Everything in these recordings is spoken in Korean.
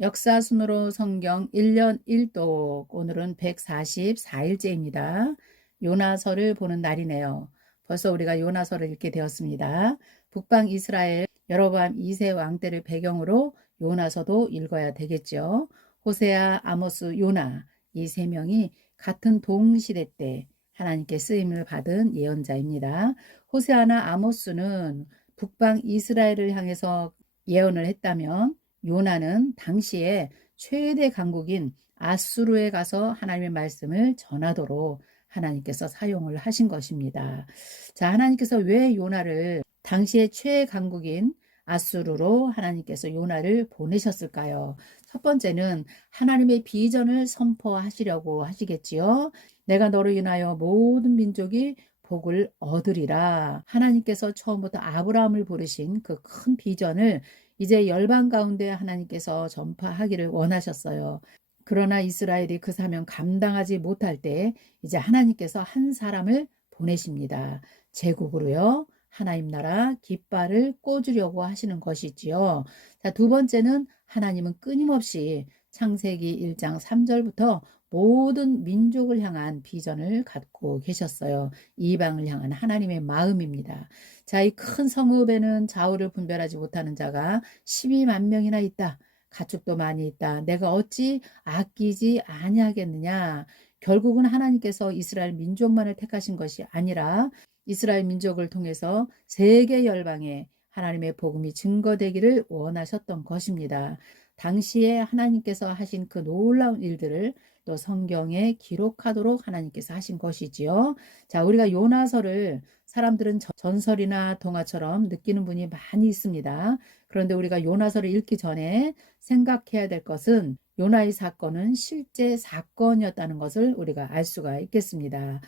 역사순으로 성경 1년 1독, 오늘은 144일째입니다. 요나서를 보는 날이네요. 벌써 우리가 요나서를 읽게 되었습니다. 북방 이스라엘 여로보암 2세 왕 때를 배경으로 요나서도 읽어야 되겠죠. 호세아, 아모스, 요나 이 세 명이 같은 동시대 때 하나님께 쓰임을 받은 예언자입니다. 호세아나 아모스는 북방 이스라엘을 향해서 예언을 했다면 요나는 당시에 최대 강국인 아수르에 가서 하나님의 말씀을 전하도록 하나님께서 사용을 하신 것입니다. 자, 하나님께서 왜 요나를 당시의 최강국인 아수르로 하나님께서 요나를 보내셨을까요? 첫 번째는 하나님의 비전을 선포하시려고 하시겠지요. 내가 너로 인하여 모든 민족이 복을 얻으리라. 하나님께서 처음부터 아브라함을 부르신 그 큰 비전을 이제 열방 가운데 하나님께서 전파하기를 원하셨어요. 그러나 이스라엘이 그 사명 감당하지 못할 때 이제 하나님께서 한 사람을 보내십니다. 제국으로요. 하나님 나라 깃발을 꽂으려고 하시는 것이지요. 자, 두 번째는 하나님은 끊임없이 창세기 1장 3절부터 모든 민족을 향한 비전을 갖고 계셨어요. 이방을 향한 하나님의 마음입니다. 자, 이 큰 성읍에는 좌우를 분별하지 못하는 자가 12만 명이나 있다. 가축도 많이 있다. 내가 어찌 아끼지 아니하겠느냐. 결국은 하나님께서 이스라엘 민족만을 택하신 것이 아니라 이스라엘 민족을 통해서 세계 열방에 하나님의 복음이 증거되기를 원하셨던 것입니다. 당시에 하나님께서 하신 그 놀라운 일들을 또 성경에 기록하도록 하나님께서 하신 것이지요. 자, 우리가 요나서를 사람들은 전설이나 동화처럼 느끼는 분이 많이 있습니다. 그런데 우리가 요나서를 읽기 전에 생각해야 될 것은 요나의 사건은 실제 사건이었다는 것을 우리가 알 수가 있겠습니다.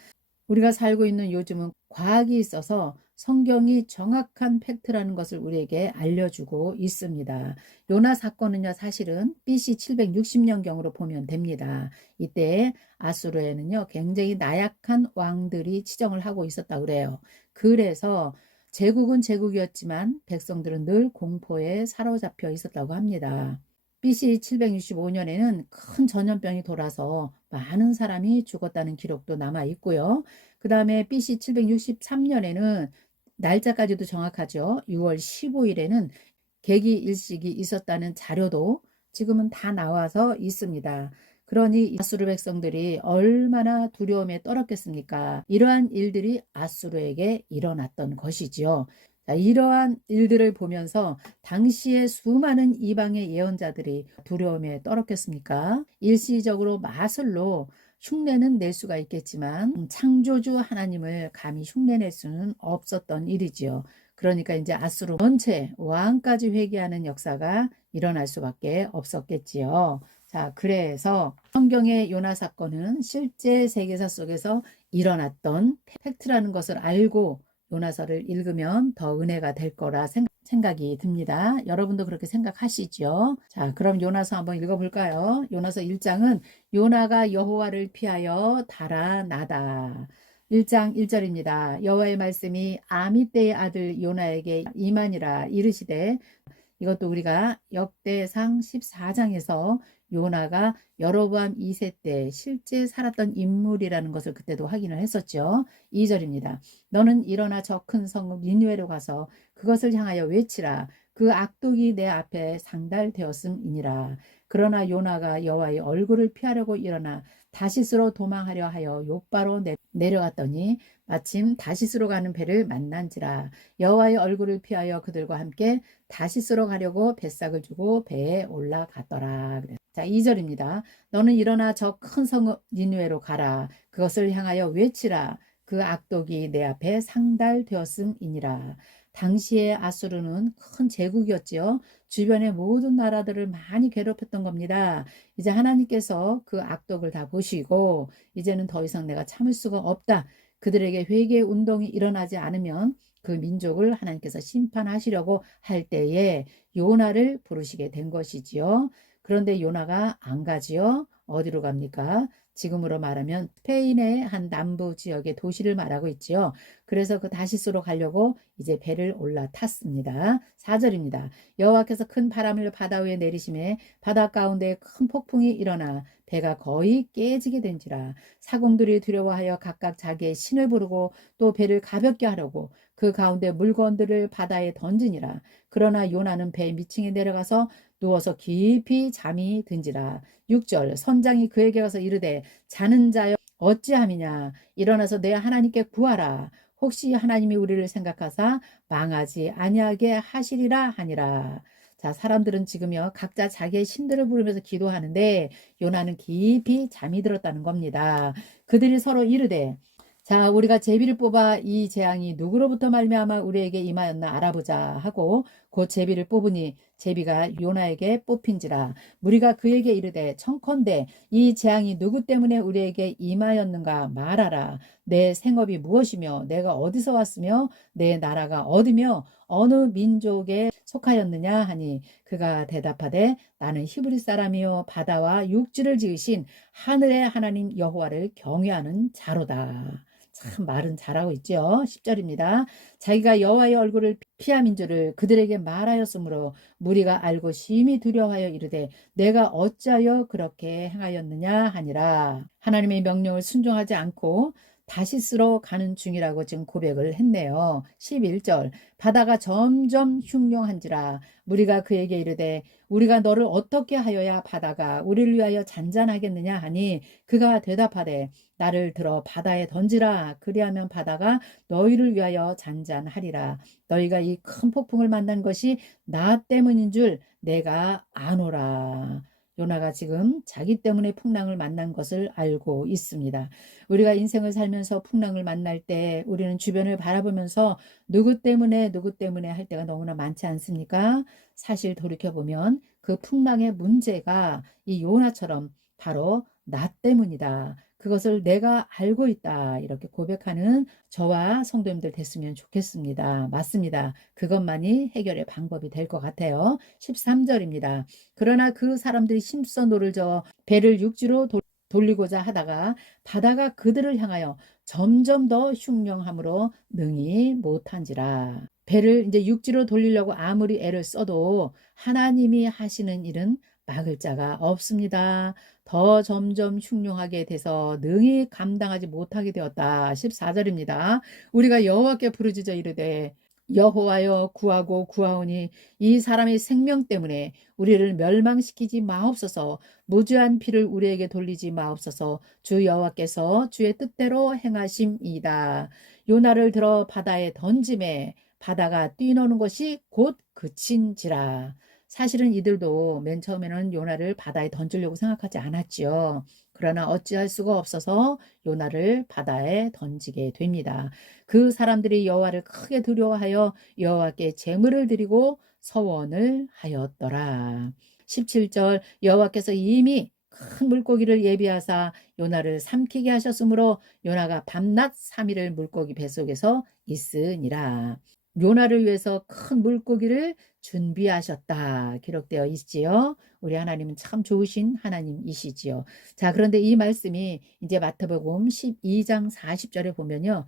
우리가 살고 있는 요즘은 과학이 있어서 성경이 정확한 팩트라는 것을 우리에게 알려주고 있습니다. 요나 사건은요, 사실은 BC 760년경으로 보면 됩니다. 이때 아수르에는요, 굉장히 나약한 왕들이 치정을 하고 있었다 그래요. 그래서 제국은 제국이었지만 백성들은 늘 공포에 사로잡혀 있었다고 합니다. BC 765년에는 큰 전염병이 돌아서 많은 사람이 죽었다는 기록도 남아 있고요. 그 다음에 BC 763년에는 날짜까지도 정확하죠. 6월 15일에는 계기 일식이 있었다는 자료도 지금은 다 나와서 있습니다. 그러니 아수르 백성들이 얼마나 두려움에 떨었겠습니까? 이러한 일들이 아수르에게 일어났던 것이지요. 자, 이러한 일들을 보면서 당시에 수많은 이방의 예언자들이 두려움에 떨었겠습니까? 일시적으로 마술로 흉내는 낼 수가 있겠지만 창조주 하나님을 감히 흉내낼 수는 없었던 일이지요. 그러니까 이제 아수르 전체 왕까지 회개하는 역사가 일어날 수밖에 없었겠지요. 자, 그래서 성경의 요나 사건은 실제 세계사 속에서 일어났던 팩트라는 것을 알고 요나서를 읽으면 더 은혜가 될 거라 생각이 듭니다. 여러분도 그렇게 생각하시죠? 자, 그럼 요나서 한번 읽어볼까요? 요나서 1장은 요나가 여호와를 피하여 달아나다. 1장 1절입니다. 여호와의 말씀이 아미떼의 아들 요나에게 임하니라 이르시되, 이것도 우리가 역대상 14장에서 요나가 여로보암 2세 때 실제 살았던 인물이라는 것을 그때도 확인을 했었죠. 2절입니다. 너는 일어나 저 큰 성읍 니느웨로 가서 그것을 향하여 외치라. 그 악독이 내 앞에 상달되었음이니라. 그러나 요나가 여호와의 얼굴을 피하려고 일어나 다시스로 도망하려 하여 욥바로 내려갔더니 마침 다시스로 가는 배를 만난지라. 여호와의 얼굴을 피하여 그들과 함께 다시스로 가려고 뱃삭을 주고 배에 올라갔더라. 자, 2절입니다. 너는 일어나 저 큰 성읍 니느웨로 가라. 그것을 향하여 외치라. 그 악독이 내 앞에 상달되었음이니라. 당시에 아수르는 큰 제국이었지요. 주변의 모든 나라들을 많이 괴롭혔던 겁니다. 이제 하나님께서 그 악독을 다 보시고 이제는 더 이상 내가 참을 수가 없다. 그들에게 회개 운동이 일어나지 않으면 그 민족을 하나님께서 심판하시려고 할 때에 요나를 부르시게 된 것이지요. 그런데 요나가 안 가지요. 어디로 갑니까? 지금으로 말하면 스페인의 한 남부 지역의 도시를 말하고 있지요. 그래서 그 다시스로 가려고 이제 배를 올라탔습니다. 4절입니다. 여호와께서 큰 바람을 바다 위에 내리심에 바다 가운데 큰 폭풍이 일어나 배가 거의 깨지게 된지라. 사공들이 두려워하여 각각 자기의 신을 부르고 또 배를 가볍게 하려고 그 가운데 물건들을 바다에 던지니라. 그러나 요나는 배 밑층에 내려가서 누워서 깊이 잠이 든지라. 6절 선장이 그에게 가서 이르되 자는 자여 어찌함이냐 일어나서 내 하나님께 구하라. 혹시 하나님이 우리를 생각하사 망하지 아니하게 하시리라 하니라. 자, 사람들은 지금요 각자 자기의 신들을 부르면서 기도하는데 요나는 깊이 잠이 들었다는 겁니다. 그들이 서로 이르되 자, 우리가 제비를 뽑아 이 재앙이 누구로부터 말미암아 우리에게 임하였나 알아보자 하고 곧 제비를 뽑으니 제비가 요나에게 뽑힌지라. 무리가 그에게 이르되 청컨대 이 재앙이 누구 때문에 우리에게 임하였는가 말하라. 내 생업이 무엇이며 내가 어디서 왔으며 내 나라가 어디며 어느 민족에 속하였느냐 하니 그가 대답하되 나는 히브리 사람이요 바다와 육지를 지으신 하늘의 하나님 여호와를 경외하는 자로다. 참 말은 잘하고 있죠. 10절입니다. 자기가 여호와의 얼굴을 피함인 줄을 그들에게 말하였으므로 무리가 알고 심히 두려워하여 이르되 내가 어찌하여 그렇게 행하였느냐 하니라. 하나님의 명령을 순종하지 않고 다시스로 가는 중이라고 지금 고백을 했네요. 11절 바다가 점점 흉룡한지라 무리가 그에게 이르되 우리가 너를 어떻게 하여야 바다가 우리를 위하여 잔잔하겠느냐 하니 그가 대답하되 나를 들어 바다에 던지라. 그리하면 바다가 너희를 위하여 잔잔하리라. 너희가 이 큰 폭풍을 만난 것이 나 때문인 줄 내가 아노라. 요나가 지금 자기 때문에 풍랑을 만난 것을 알고 있습니다. 우리가 인생을 살면서 풍랑을 만날 때 우리는 주변을 바라보면서 누구 때문에 할 때가 너무나 많지 않습니까? 사실 돌이켜보면 그 풍랑의 문제가 이 요나처럼 바로 나 때문이다. 그것을 내가 알고 있다. 이렇게 고백하는 저와 성도님들 됐으면 좋겠습니다. 맞습니다. 그것만이 해결의 방법이 될 것 같아요. 13절입니다. 그러나 그 사람들이 힘써 노를 저어 배를 육지로 돌리고자 하다가 바다가 그들을 향하여 점점 더 흉령함으로 능히 못한지라. 배를 이제 육지로 돌리려고 아무리 애를 써도 하나님이 하시는 일은 막을 자가 없습니다. 더 점점 흉흉하게 돼서 능히 감당하지 못하게 되었다. 14절입니다. 우리가 여호와께 부르짖어 이르되 여호와여 구하고 구하오니 이 사람의 생명 때문에 우리를 멸망시키지 마옵소서. 무죄한 피를 우리에게 돌리지 마옵소서. 주 여호와께서 주의 뜻대로 행하심이다. 요나를 들어 바다에 던짐에 바다가 뛰노는 것이 곧 그친지라. 사실은 이들도 맨 처음에는 요나를 바다에 던지려고 생각하지 않았지요. 그러나 어찌할 수가 없어서 요나를 바다에 던지게 됩니다. 그 사람들이 여호와를 크게 두려워하여 여호와께 제물을 드리고 서원을 하였더라. 17절 여호와께서 이미 큰 물고기를 예비하사 요나를 삼키게 하셨으므로 요나가 밤낮 3일을 물고기 뱃속에서 있으니라. 요나를 위해서 큰 물고기를 준비하셨다. 기록되어 있지요. 우리 하나님은 참 좋으신 하나님이시지요. 자, 그런데 이 말씀이 이제 마태복음 12장 40절에 보면요.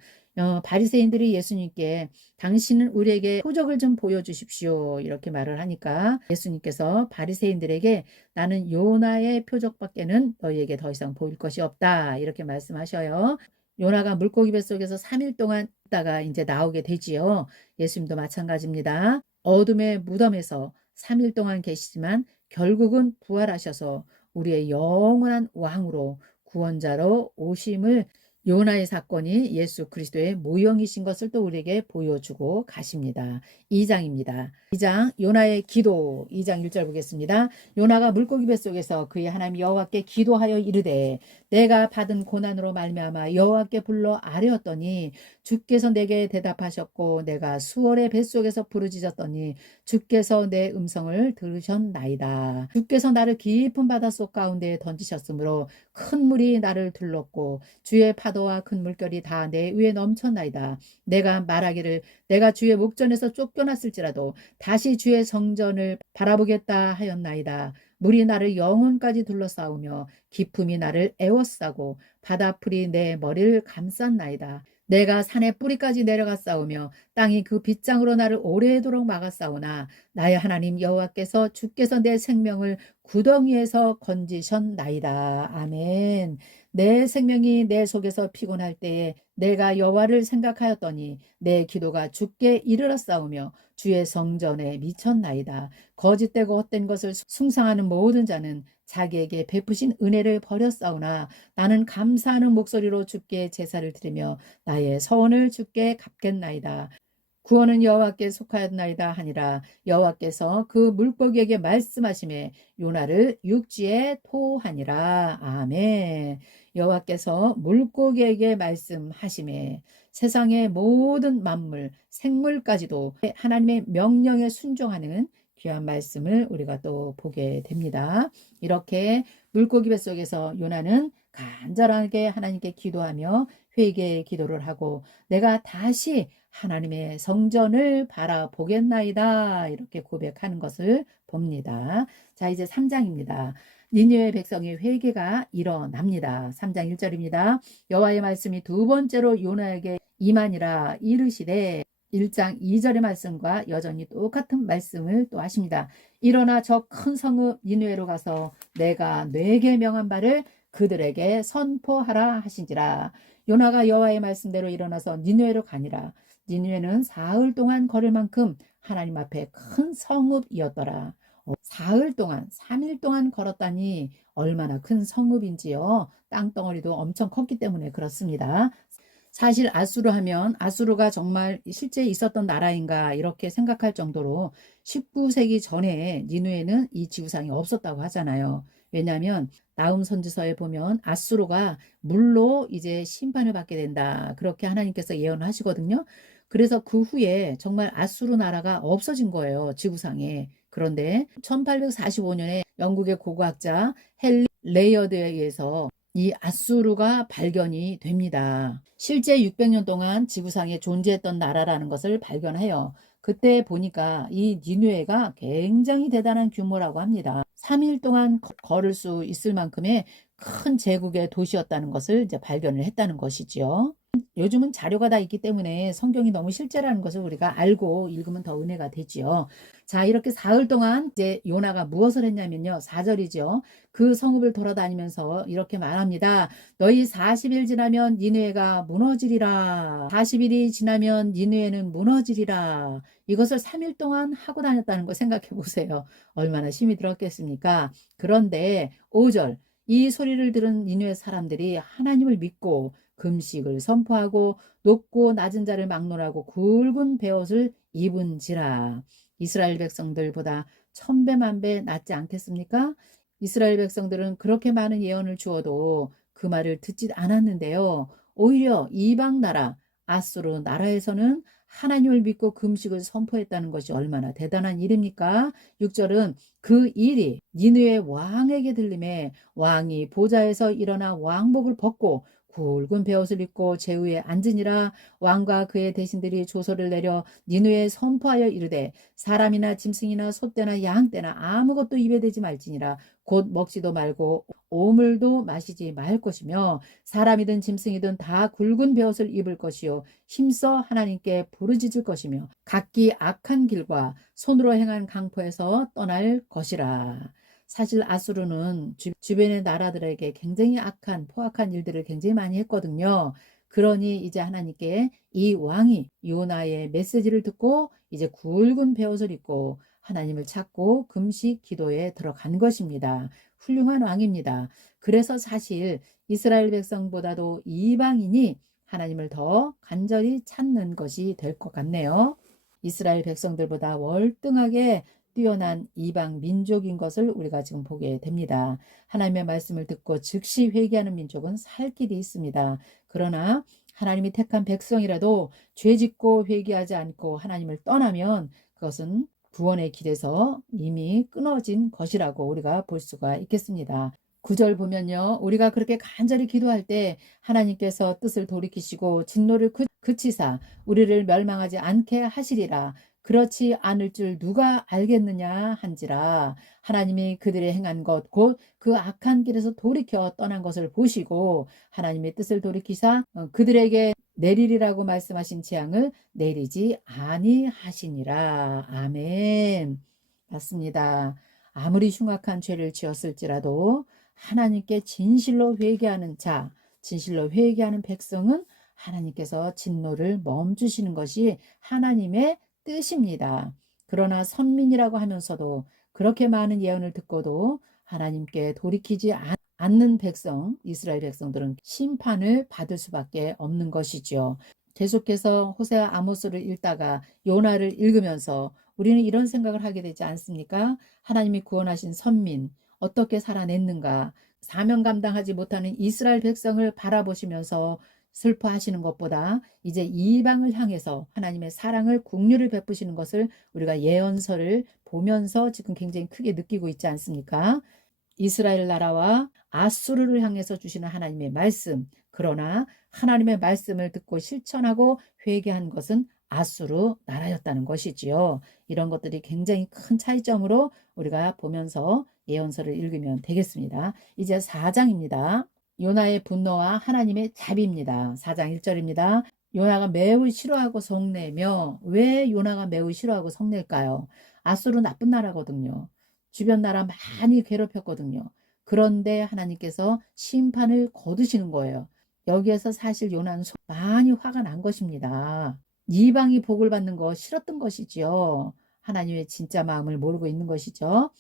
바리새인들이 예수님께 당신은 우리에게 표적을 좀 보여주십시오. 이렇게 말을 하니까 예수님께서 바리새인들에게 나는 요나의 표적밖에는 너희에게 더 이상 보일 것이 없다. 이렇게 말씀하셔요. 요나가 물고기 뱃속에서 3일 동안 있다가 이제 나오게 되지요. 예수님도 마찬가지입니다. 어둠의 무덤에서 3일 동안 계시지만 결국은 부활하셔서 우리의 영원한 왕으로 구원자로 오심을 요나의 사건이 예수 그리스도의 모형이신 것을 또 우리에게 보여주고 가십니다. 2장입니다. 2장 요나의 기도 2장 1절 보겠습니다. 요나가 물고기 뱃속에서 그의 하나님 여호와께 기도하여 이르되 내가 받은 고난으로 말미암아 여호와께 불러 아뢰었더니 주께서 내게 대답하셨고 내가 수월의 뱃속에서 부르짖었더니 주께서 내 음성을 들으셨나이다. 주께서 나를 깊은 바닷속 가운데 던지셨으므로 큰 물이 나를 둘렀고 주의 파도와 큰 물결이 다 내 위에 넘쳤나이다. 내가 말하기를 내가 주의 목전에서 쫓겨났을지라도 다시 주의 성전을 바라보겠다 하였나이다. 물이 나를 영혼까지 둘러싸우며 기품이 나를 에워싸고 바다풀이 내 머리를 감쌌나이다. 내가 산의 뿌리까지 내려갔사오며 땅이 그 빗장으로 나를 오래도록 막았사오나 나의 하나님 여호와께서 주께서 내 생명을 구덩이에서 건지셨나이다. 아멘. 내 생명이 내 속에서 피곤할 때에 내가 여호와를 생각하였더니 내 기도가 주께 이르렀사오며 주의 성전에 미쳤나이다. 거짓되고 헛된 것을 숭상하는 모든 자는 자기에게 베푸신 은혜를 버렸사오나 나는 감사하는 목소리로 주께 제사를 드리며 나의 서원을 주께 갚겠나이다. 구원은 여호와께 속하였나이다 하니라. 여호와께서 그 물고기에게 말씀하시매 요나를 육지에 토하니라. 아멘. 여호와께서 물고기에게 말씀하시매 세상의 모든 만물, 생물까지도 하나님의 명령에 순종하는 귀한 말씀을 우리가 또 보게 됩니다. 이렇게 물고기 뱃속에서 요나는 간절하게 하나님께 기도하며 회개의 기도를 하고 내가 다시 하나님의 성전을 바라보겠나이다 이렇게 고백하는 것을 봅니다. 자, 이제 3장입니다. 니느웨 백성의 회개가 일어납니다. 3장 1절입니다. 여호와의 말씀이 두 번째로 요나에게 임하니라 이르시되 1장 2절의 말씀과 여전히 똑같은 말씀을 또 하십니다. 일어나 저 큰 성읍 니느웨로 가서 내가 네게 명한 바를 그들에게 선포하라 하신지라. 요나가 여호와의 말씀대로 일어나서 니느웨로 가니라. 니느웨는 사흘 동안 걸을 만큼 하나님 앞에 큰 성읍이었더라. 사흘 동안 3일 동안 걸었다니 얼마나 큰 성읍인지요. 땅덩어리도 엄청 컸기 때문에 그렇습니다. 사실 아수르 하면 아수르가 정말 실제 있었던 나라인가 이렇게 생각할 정도로 19세기 전에 니느웨는 이 지구상에 없었다고 하잖아요. 왜냐하면 나훔 선지서에 보면 아수르가 물로 이제 심판을 받게 된다. 그렇게 하나님께서 예언을 하시거든요. 그래서 그 후에 정말 아수르 나라가 없어진 거예요. 지구상에. 그런데 1845년에 영국의 고고학자 헨리 레이어드에 의해서 이 아수르가 발견이 됩니다. 실제 600년 동안 지구상에 존재했던 나라라는 것을 발견해요. 그때 보니까 이 니느웨가 굉장히 대단한 규모라고 합니다. 3일 동안 걸을 수 있을 만큼의 큰 제국의 도시였다는 것을 이제 발견을 했다는 것이지요. 요즘은 자료가 다 있기 때문에 성경이 너무 실제라는 것을 우리가 알고 읽으면 더 은혜가 되지요. 자, 이렇게 사흘 동안 이제 요나가 무엇을 했냐면요. 4절이죠. 그 성읍을 돌아다니면서 이렇게 말합니다. 너희 40일 지나면 니느웨가 무너지리라. 40일이 지나면 니느웨는 무너지리라. 이것을 3일 동안 하고 다녔다는 거 생각해 보세요. 얼마나 힘이 들었겠습니까? 그런데 5절. 이 소리를 들은 니느웨 사람들이 하나님을 믿고 금식을 선포하고 높고 낮은 자를 막론하고 굵은 베옷을 입은지라. 이스라엘 백성들보다 1000배 만배 낫지 않겠습니까? 이스라엘 백성들은 그렇게 많은 예언을 주어도 그 말을 듣지 않았는데요. 오히려 이방 나라 아수르 나라에서는 하나님을 믿고 금식을 선포했다는 것이 얼마나 대단한 일입니까? 6절은 그 일이 니느웨 왕에게 들림에 왕이 보좌에서 일어나 왕복을 벗고 굵은 베옷을 입고 제위에 앉으니라. 왕과 그의 대신들이 조서를 내려 니느웨에 선포하여 이르되 사람이나 짐승이나 소떼나 양떼나 아무것도 입에 대지 말지니라. 곧 먹지도 말고 오물도 마시지 말 것이며 사람이든 짐승이든 다 굵은 베옷을 입을 것이요 힘써 하나님께 부르짖을 것이며 각기 악한 길과 손으로 행한 강포에서 떠날 것이라. 사실 아수르는 주변의 나라들에게 굉장히 악한 포악한 일들을 굉장히 많이 했거든요. 그러니 이제 하나님께 이 왕이 요나의 메시지를 듣고 이제 굵은 베옷을 입고 하나님을 찾고 금식 기도에 들어간 것입니다. 훌륭한 왕입니다. 그래서 사실 이스라엘 백성보다도 이방인이 하나님을 더 간절히 찾는 것이 될 것 같네요. 이스라엘 백성들보다 월등하게 뛰어난 이방 민족인 것을 우리가 지금 보게 됩니다. 하나님의 말씀을 듣고 즉시 회개하는 민족은 살 길이 있습니다. 그러나 하나님이 택한 백성이라도 죄짓고 회개하지 않고 하나님을 떠나면 그것은 구원의 길에서 이미 끊어진 것이라고 우리가 볼 수가 있겠습니다. 9절 보면요. 우리가 그렇게 간절히 기도할 때 하나님께서 뜻을 돌이키시고 진노를 그치사 우리를 멸망하지 않게 하시리라. 그렇지 않을 줄 누가 알겠느냐 한지라. 하나님이 그들의 행한 것 곧 그 악한 길에서 돌이켜 떠난 것을 보시고 하나님의 뜻을 돌이키사 그들에게 내리리라고 말씀하신 재앙을 내리지 아니하시니라. 아멘. 맞습니다. 아무리 흉악한 죄를 지었을지라도 하나님께 진실로 회개하는 자, 진실로 회개하는 백성은 하나님께서 진노를 멈추시는 것이 하나님의 뜻입니다. 그러나 선민이라고 하면서도 그렇게 많은 예언을 듣고도 하나님께 돌이키지 않는 백성, 이스라엘 백성들은 심판을 받을 수밖에 없는 것이죠. 계속해서 호세아 아모스를 읽다가 요나를 읽으면서 우리는 이런 생각을 하게 되지 않습니까? 하나님이 구원하신 선민 어떻게 살아냈는가? 사명 감당하지 못하는 이스라엘 백성을 바라보시면서 슬퍼하시는 것보다 이제 이방을 향해서 하나님의 사랑을 긍휼을 베푸시는 것을 우리가 예언서를 보면서 지금 굉장히 크게 느끼고 있지 않습니까? 이스라엘 나라와 아수르를 향해서 주시는 하나님의 말씀. 그러나 하나님의 말씀을 듣고 실천하고 회개한 것은 아수르 나라였다는 것이지요. 이런 것들이 굉장히 큰 차이점으로 우리가 보면서 예언서를 읽으면 되겠습니다. 이제 4장입니다. 요나의 분노와 하나님의 자비입니다. 4장 1절입니다. 요나가 매우 싫어하고 성내며, 왜 요나가 매우 싫어하고 성낼까요? 아수르 나쁜 나라거든요. 주변 나라 많이 괴롭혔거든요. 그런데 하나님께서 심판을 거두시는 거예요. 여기에서 사실 요나는 많이 화가 난 것입니다. 이방이 복을 받는 거 싫었던 것이지요. 하나님의 진짜 마음을 모르고 있는 것이죠.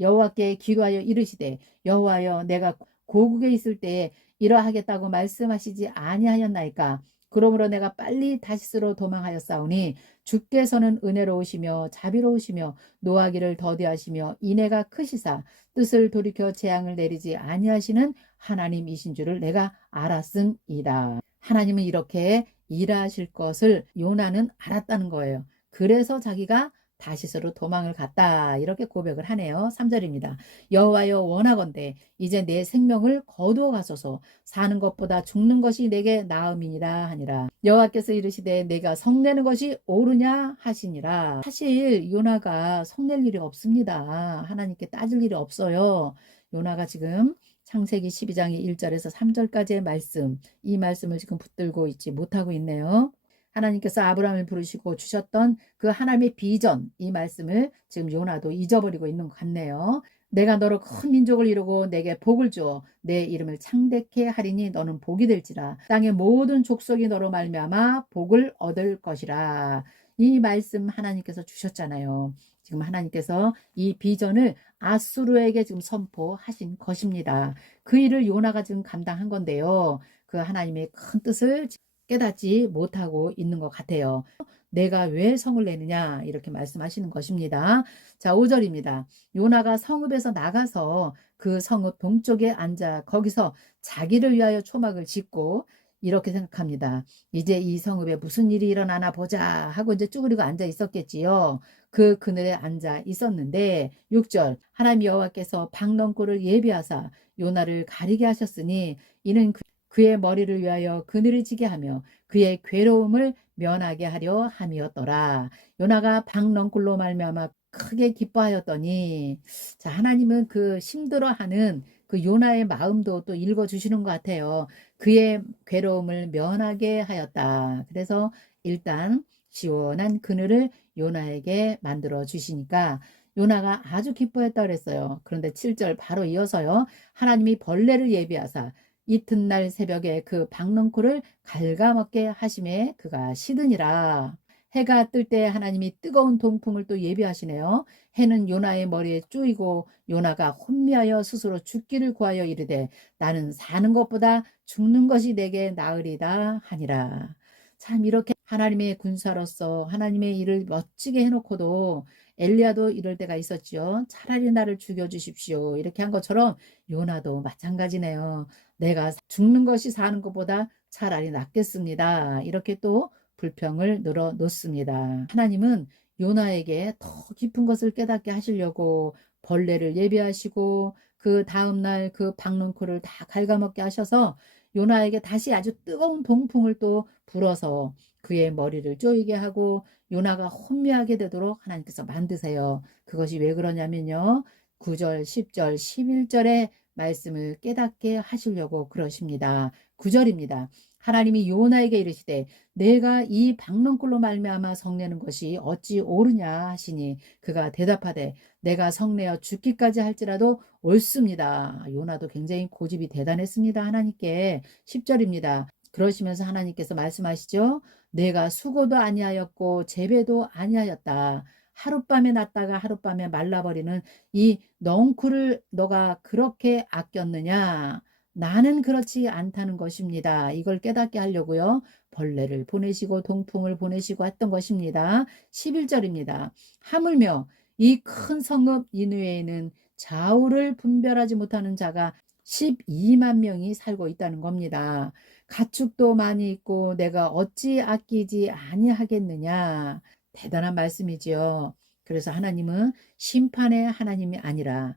여호와께 기도하여 이르시되 여호와여 내가 고국에 있을 때에 이러하겠다고 말씀하시지 아니하였나이까. 그러므로 내가 빨리 다시스로 도망하였사오니 주께서는 은혜로우시며 자비로우시며 노하기를 더디하시며 인애가 크시사 뜻을 돌이켜 재앙을 내리지 아니하시는 하나님이신 줄을 내가 알았음이다. 하나님은 이렇게 일하실 것을 요나는 알았다는 거예요. 그래서 자기가 다시스로 도망을 갔다. 이렇게 고백을 하네요. 3절입니다. 여호와여 원하건대 이제 내 생명을 거두어 가소서. 사는 것보다 죽는 것이 내게 나음이니라 하니라. 여호와께서 이르시되 내가 성내는 것이 옳으냐 하시니라. 사실 요나가 성낼 일이 없습니다. 하나님께 따질 일이 없어요. 요나가 지금 창세기 12장의 1절에서 3절까지의 말씀, 이 말씀을 지금 붙들고 있지 못하고 있네요. 하나님께서 아브라함을 부르시고 주셨던 그 하나님의 비전, 이 말씀을 지금 요나도 잊어버리고 있는 것 같네요. 내가 너로 큰 민족을 이루고 내게 복을 주어 내 이름을 창대케 하리니 너는 복이 될지라. 땅의 모든 족속이 너로 말미암아 복을 얻을 것이라. 이 말씀 하나님께서 주셨잖아요. 지금 하나님께서 이 비전을 아수르에게 지금 선포하신 것입니다. 그 일을 요나가 지금 감당한 건데요. 그 하나님의 큰 뜻을 깨닫지 못하고 있는 것 같아요. 내가 왜 성을 내느냐 이렇게 말씀하시는 것입니다. 자, 5절입니다. 요나가 성읍에서 나가서 그 성읍 동쪽에 앉아 거기서 자기를 위하여 초막을 짓고 이렇게 생각합니다. 이제 이 성읍에 무슨 일이 일어나나 보자 하고 이제 쭈그리고 앉아 있었겠지요. 그 그늘에 앉아 있었는데 6절 하나님 여호와께서 박넝쿨을 예비하사 요나를 가리게 하셨으니 이는 그의 머리를 위하여 그늘을 지게 하며 그의 괴로움을 면하게 하려 함이었더라. 요나가 박넝쿨로 말미암아 크게 기뻐하였더니 자 하나님은 그 힘들어하는 그 요나의 마음도 또 읽어주시는 것 같아요. 그의 괴로움을 면하게 하였다. 그래서 일단 시원한 그늘을 요나에게 만들어 주시니까 요나가 아주 기뻐했다 그랬어요. 그런데 7절 바로 이어서요. 하나님이 벌레를 예비하사 이튿날 새벽에 그 박넝쿨을 갉아먹게 하심에 그가 시드니라. 해가 뜰 때 하나님이 뜨거운 동풍을 또 예비하시네요. 해는 요나의 머리에 쪼이고 요나가 혼미하여 스스로 죽기를 구하여 이르되 나는 사는 것보다 죽는 것이 내게 나으리다 하니라. 참 이렇게 하나님의 군사로서 하나님의 일을 멋지게 해놓고도 엘리야도 이럴 때가 있었지요. 차라리 나를 죽여주십시오. 이렇게 한 것처럼 요나도 마찬가지네요. 내가 죽는 것이 사는 것보다 차라리 낫겠습니다. 이렇게 또 불평을 늘어놓습니다. 하나님은 요나에게 더 깊은 것을 깨닫게 하시려고 벌레를 예비하시고 그 다음날 그 박넝쿨을 다 갉아먹게 하셔서 요나에게 다시 아주 뜨거운 동풍을 또 불어서 그의 머리를 쪼이게 하고 요나가 혼미하게 되도록 하나님께서 만드세요. 그것이 왜 그러냐면요. 9절, 10절, 11절의 말씀을 깨닫게 하시려고 그러십니다. 9절입니다. 하나님이 요나에게 이르시되 내가 이 박농굴로 말미암아 성내는 것이 어찌 옳으냐 하시니 그가 대답하되 내가 성내어 죽기까지 할지라도 옳습니다. 요나도 굉장히 고집이 대단했습니다. 하나님께. 10절입니다. 그러시면서 하나님께서 말씀하시죠. 내가 수고도 아니하였고 재배도 아니하였다. 하룻밤에 났다가 하룻밤에 말라버리는 이 넝쿨을 너가 그렇게 아꼈느냐? 나는 그렇지 않다는 것입니다. 이걸 깨닫게 하려고요. 벌레를 보내시고 동풍을 보내시고 했던 것입니다. 11절입니다. 하물며 이 큰 성읍 니느웨에는 좌우를 분별하지 못하는 자가 12만 명이 살고 있다는 겁니다. 가축도 많이 있고 내가 어찌 아끼지 아니하겠느냐. 대단한 말씀이지요. 그래서 하나님은 심판의 하나님이 아니라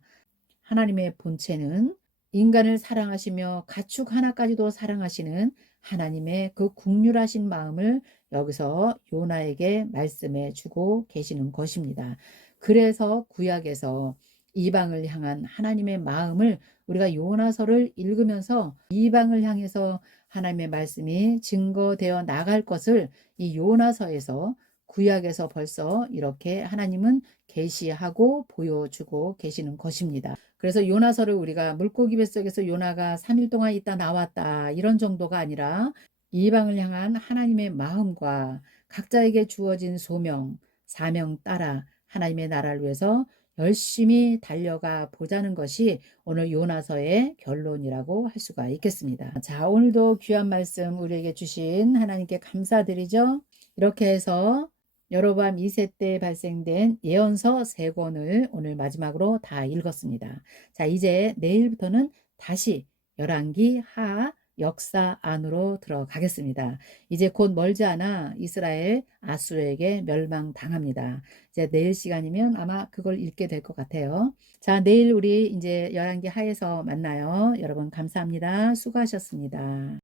하나님의 본체는 인간을 사랑하시며 가축 하나까지도 사랑하시는 하나님의 그 국률하신 마음을 여기서 요나에게 말씀해 주고 계시는 것입니다. 그래서 구약에서 이방을 향한 하나님의 마음을 우리가 요나서를 읽으면서 이방을 향해서 하나님의 말씀이 증거되어 나갈 것을 이 요나서에서 구약에서 벌써 이렇게 하나님은 계시하고 보여주고 계시는 것입니다. 그래서 요나서를 우리가 물고기 뱃속에서 요나가 3일 동안 있다 나왔다 이런 정도가 아니라 이방을 향한 하나님의 마음과 각자에게 주어진 소명, 사명 따라 하나님의 나라를 위해서 열심히 달려가 보자는 것이 오늘 요나서의 결론이라고 할 수가 있겠습니다. 자, 오늘도 귀한 말씀 우리에게 주신 하나님께 감사드리죠. 이렇게 해서 여로보암 2세 때 발생된 예언서 3권을 오늘 마지막으로 다 읽었습니다. 자, 이제 내일부터는 다시 열왕기 하 역사 안으로 들어가겠습니다. 이제 곧 멀지 않아 이스라엘 아수르에게 멸망당합니다. 이제 내일 시간이면 아마 그걸 읽게 될 것 같아요. 자, 내일 우리 이제 열왕기 하에서 만나요. 여러분 감사합니다. 수고하셨습니다.